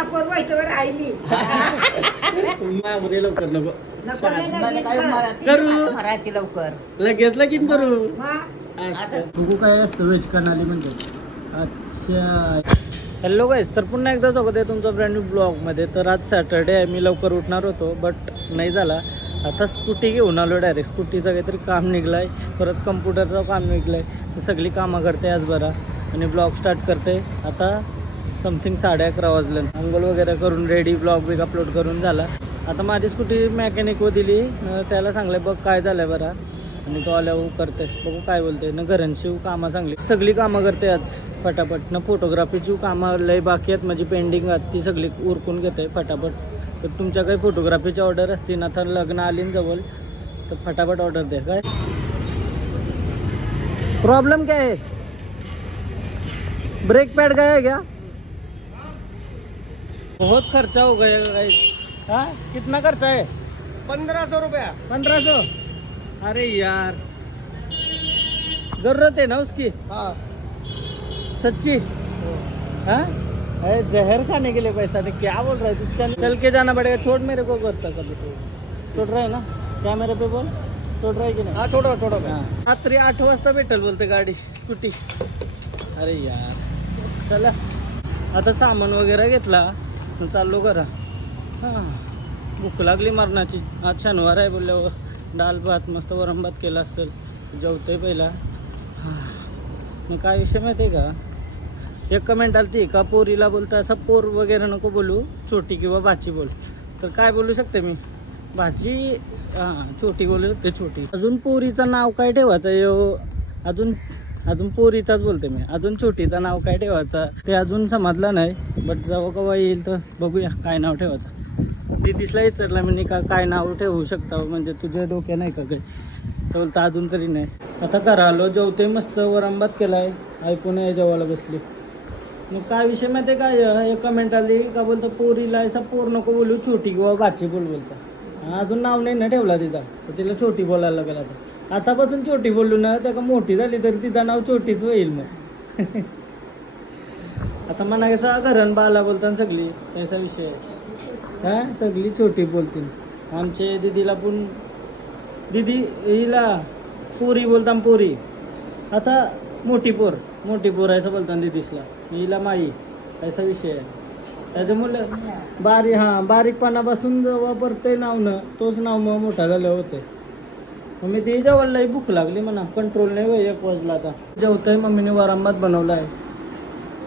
आपण वाईटवर आहे मी मागरे लवकर नको नको नाही करू मराठी लवकर लगेच लगीन करू हा बघू काय असतं व्हेज कनाली म्हणजे. अच्छा हॅलो गाईस, तर पुन्हा एकदा स्वागत आहे तुमचं ब्रँड न्यू ब्लॉगमध्ये. तर आज सॅटर्डे आहे, मी लवकर उठणार होतो बट नाही झाला. आता स्कूटी घेऊन आलो डायरेक्ट. स्कूटीचं काहीतरी काम निघलं आहे, परत कम्प्युटरचं काम निघलं आहे. तर सगळी कामं करते आज बरा आणि ब्लॉग स्टार्ट करते. आता समथिंग 11:30 वाजलं. अंघोळ वगैरे करून रेडी, ब्लॉग बिग अपलोड करून झाला. आता माझी स्कूटी मेकॅनिक दिली, त्याला सांगलं बघ काय झालं बरा, आणि तो आल्यावर करते. बघू काय बोलते ना. घरांची कामं चांगली सगळी कामं करते आज फटाफट. ना फोटोग्राफीची कामं लय बाकी आहेत माझी पेंडिंग आहेत, ती सगळी उरकून घेते फटाफट. तर तुमच्या काही फोटोग्राफीची ऑर्डर असतील ना, तर लग्न आली ना जवळ, तर फटाफट ऑर्डर द्या. काय प्रॉब्लम क्या है? ब्रेक पैड गया है क्या? बहुत खर्चा हो गया गाइस. हाँ कितना खर्चा है? 1500 रुपया. 1500? अरे यार जरूरत है ना उसकी. हाँ सच्ची? हाँ अरे जहर खाने के लिए पैसा दे. क्या बोल रहा है तू? चल के जाना पड़ेगा. छोड़ मेरे को करता कभी. छोड़ रहा है ना क्या मेरे पे बोल? छोड़ रहा है की नाही? हाँ छोड़ो छोड़ो. रात्री 8 वाजता भेटेल बोलते गाडी स्कूटी. अरे यार चला आता सामान वगैरे घेतला, चाललो घरा. हां भूक लागली मरणाची. आज शनिवार आहे बोलल्यावर डाल भात मस्त वरण भात केला असेल. जेवतोय पहिला. हां मग काय विषय माहिती आहे का? एक कमेंट आलती का पोरीला बोलता असं पोर वगैरे नको बोलू, छोटी किंवा भाची बोल. तर काय बोलू शकते मी? भाची. हां छोटी बोलू शकते, छोटी. अजून पोरीचं नाव काय ठेवायचं यो? अजून पोरीचाच बोलते मी. अजून छोटीचं नाव काय ठेवायचं ते अजून समजलं नाही. बट जेव्हा केव्हा येईल तर बघूया काय नाव ठेवायचं. दिदीसला विचारलं मी का काय नाव ठेवू शकता, म्हणजे तुझ्या डोक्या नाही का काही? तर बोलता अजून तरी नाही. आता घरा आलो, जेवते मस्त वरण भात केलाय, ऐकून आहे जेवायला बसली. मग काय विषय माहिती आहे काय? एक कमेंट आली का बोलतं पोरीला असा पोर नको बोलू, छोटी किंवा भाची बोलता. अजून नाव नाही ना ठेवला तिचा, तर तिला छोटी बोलायला लागेल. आता आतापासून छोटी बोललो ना, त्या का मोठी झाली तरी तिचं नाव छोटीच होईल मग. आता म्हणा कसा घरण बाला बोलताना सगळी त्याचा विषय आहे. हा सगळी छोटी बोलतील. आमचे दीदीला पण दीदी हिला पोरी बोलता पोरी. आता मोठी पोर असं बोलताना दीदीसला, हिला माई असा विषय आहे. त्याच्यामुळे बारीकपणापासून वापरते नाव ना, तोच नाव मग मोठा झालं होते. मग मी ते जेवायलाही भूक लागली म्हणा, कंट्रोल नाही होय. 1 वाजला आता जेवतोय. मम्मीने वरण भात बनवला आहे.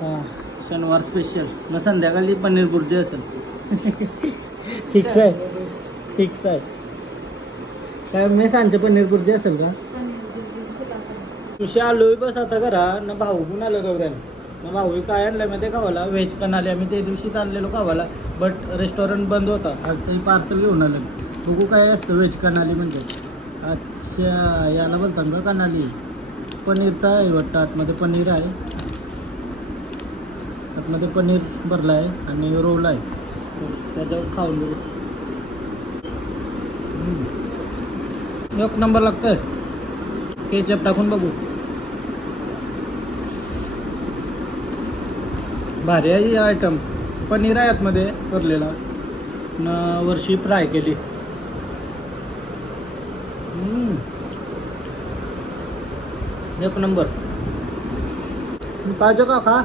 हां शनिवार स्पेशल. मग संध्याकाळी पनीर भुर्जी असेल. फिक्स आहे काय? मी सांचे पनीर भुर्जी असेल का? तुझी आलोय बस आता घरा ना. भाऊ पण आलो गौऱ्याने. मग भाऊ काय आणलं माहिती खावाला? व्हेज कनाली. आम्ही ते दिवशी चाललेलो खावाला, बट रेस्टॉरंट बंद होता. आज तरी पार्सल घेऊन आलं. बघू काय असतं व्हेज कनाली म्हणजे. अच्छा याला बोलतात का कनाली? पनीरचा आहे वाटतं. आतमध्ये पनीर आहे, आतमध्ये पनीर भरला आहे आणि रोल आहे. त्याच्यावर खाऊन बघू. 1 नंबर लागतंय. केचप टाकून बघू. भारी आहे ही आयटम. पनीर आहे आतमध्ये भरलेला न, वरशी फ्राय केली. एक नंबर. पाहिजे का खा?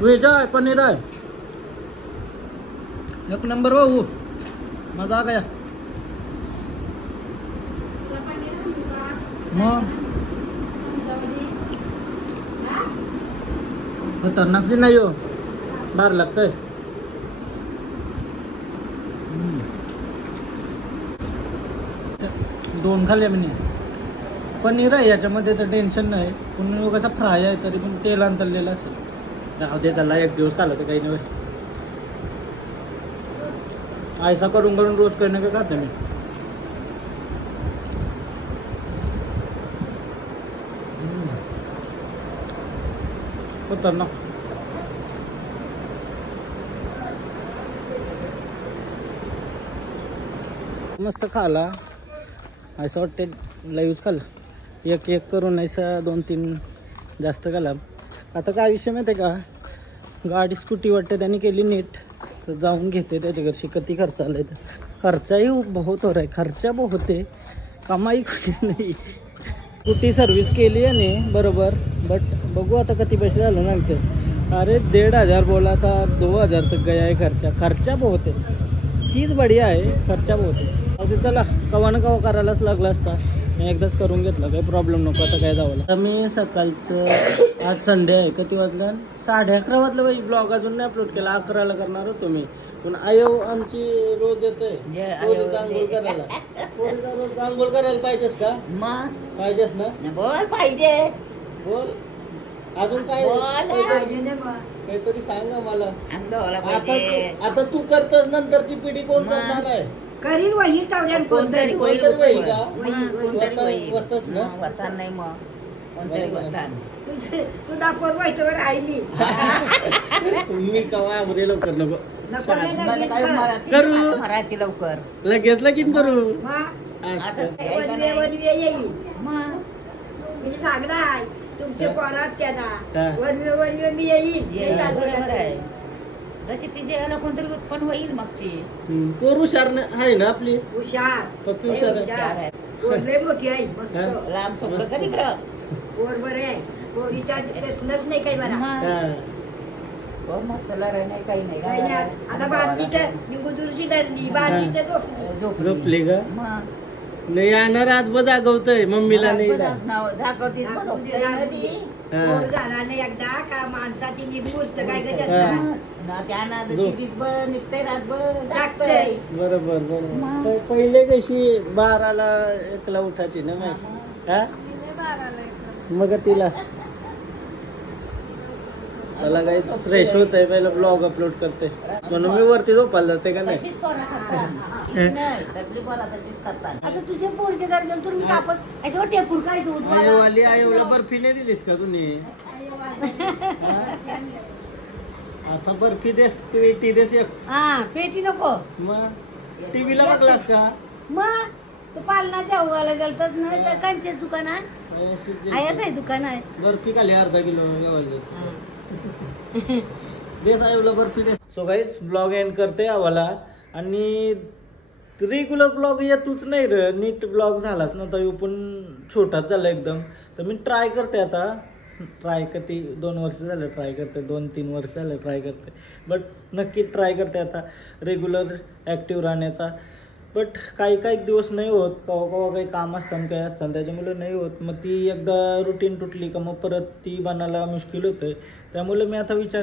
व्हेज आहे, पनीर आहे. एक नंबर भाऊ, मजा आ गया. मग खतरनाक से नाही हो, बाहेर लागतंय. दोन खाल्ले मी. पनीर आहे याच्यामध्ये तर टेन्शन नाही, पण योगाचा फ्राय आहे तरी पण तेल अंतरलेलं असेल. राहू दे चला, 1 दिवस खाल्लं तर काही नाही. ऐसा करून रोज करणे का खाते मी. खतरनाक. मस्त खाला. असं वाटते लाईव्ह खाल्ला. एक करून ऐसा 2-3 जास्त खाला. आता काय विषय माहिती आहे का? गाडी स्कूटी वाटते त्यांनी केली नीट, तर जाऊन घेते त्याच्या घरची किती खर्च आलाय तर खर्चाही बहुत हो रहा है, खर्चा बहुत है, कमाई कुछ नाही. स्कूटी सर्व्हिस केली आहे ने बरोबर, बट बघू आता किती पैसे झाले नंतर. अरे 1,500 बोला था, 2,000 तक गया है खर्चा. खर्चा बहुत है, चीज बढ़िया आहे, खर्चा बहुत आहे. अगदी चला कवा ना कवा करायलाच लागला असता, मी एकदाच करून घेतला, काही प्रॉब्लेम नको आता काय जावं. तर मी सकाळचं आज संडे आहे, किती वाजलं 11:30 वाजलं बाई. ब्लॉग अजून नाही अपलोड केला, 11ला करणार होतो मी. पण आयो आमची रोज येते आंघोळ करायला. पोरीचा रोज आंघोळ करायला पाहिजेस का? मग पाहिजेस ना, बोल पाहिजे. बोल. अजून काय पाहिजे ना मग. काहीतरी सांगा मला. अंगाला आता पाहिजे. आता तू करतस, नंतरची पिढी कोण मग. करणार आहे? करीन वही तावड्यान कोणतरी कोणतरी होईल होईल का? कोणतरी होईल. वतस ना? वतान नाही मग कोणतरी बरोबर. वतान. तू दाखवत व्हायचं आहे मी. मी कवा आवरे लवकर नको. नको नाही शाळेत. लगेच करू. मराठी लवकर. लगेच लगीन करू. मग असं. आता वनवे येईल. मग मी सांगणार तुमचे हा. पोरात त्यांना हा. वनवे मी येईल. हे येईल, चालू बरोबर राहतं. आहे. जशी तिचे याला कोणतरी उत्पन्न होईल मगशी. पोर हुशार आहे ना आपली. हुशार पक्की लय हुशार आहे. हुशार आहे. पोर लय मोठी आहे मस्त. हा. लांब सोपलं मस्त. कधी कर पोर बरे आहे. पोरीच्या प्रश्नच नाही काही मला. हा. मस्त लढाई नाही काही नाही काही नाही. आता बादलीचं निगुदूरची धरली बादलीचं झोपली. झोपली का? मग नाही येणार आज बघ जागवतय मम्मीला नाही का? झाकवतीस मग झोपतंय ना ती. हा. पोर झाला नाही एकदा का माणसाची निगूरत काय हा. गजात ना त्या नादात झोप. ती दिसभर निघतंय रातभर जागतंय. जागतंय. बरोबर बरोबर. मग. पहिले कशी 12ला 1ला उठायची ना माहिती. हा मग तिला चला गाईच फ्रेश होत आहे, पहिला ब्लॉग अपलोड करते म्हणून मी वरती झोपायला जाते का नाही. तशीच पोरं करतात. हीच नाही, सगळी पोरं तशीच करतात. आता तुझे पोरचे दर्शन तुम्ही कापत याच्यावर टेपूर काय दूध आयोवाली आयोला बर्फी नाही दिलीस का तुम्ही? आता बर्फी देस पेटी देस एक. हा पेटी नको मग टीव्हीला बघलास का? मग तो पालनाच्या अहवाला गेलतात ना त्या कांच्या दुकानात आयाच आहे दुकान आहे. बर्फी खाली अर्धा किलो गावाला देस आयोला बर्फी दे. सो गाईज ब्लॉग एंड करते आवाला. आणि रेग्युलर ब्लॉग येतच नाही रे, नीट ब्लॉग झालाच ना तर पण छोटाच झाला एकदम. तर मी ट्राय करते आता. ट्राय करते 2 वर्ष झालं ट्राय करते, 2-3 वर्ष झालं ट्राय करते. बट नक्की ट्राय करते आता रेग्युलर ॲक्टिव्ह राहण्याचा. बट काही दिवस नाही होत, कवा काही काम असतं काही असतं त्याच्यामुळे नाही होत. मग ती एकदा रुटीन तुटली का मग परत ती बनायला मुश्किल होतं. त्यामुळे मी आता विचार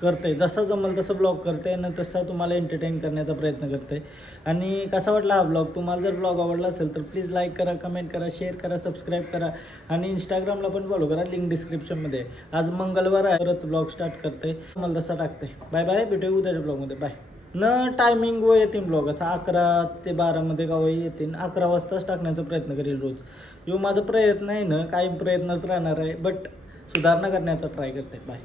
करते जसं जमल तसं ब्लॉग करते आणि तसं तुम्हाला एंटरटेन करण्याचा प्रयत्न करते. आणि कसा वाटला हा ब्लॉग? तुम्हाला जर ब्लॉग आवडला असेल तर प्लीज लाईक करा, कमेंट करा, शेअर करा, सबस्क्राईब करा आणि इंस्टाग्रामला पण फॉलो करा, लिंक डिस्क्रिप्शनमध्ये. आज मंगळवार आहे, परत ब्लॉग स्टार्ट करते, मला तसा टाकते. बाय बाय, भेटूया उद्याच्या ब्लॉगमध्ये. बाय. न टायमिंग व येतील ब्लॉग आता 11 ते 12 मध्ये गावाही येतील. 11 वाजताच टाकण्याचा प्रयत्न करेल रोज. यो माझा प्रयत्न आहे ना, काही प्रयत्नच राहणार आहे, बट सुधारणा करण्याचा ट्राय करते. बाय.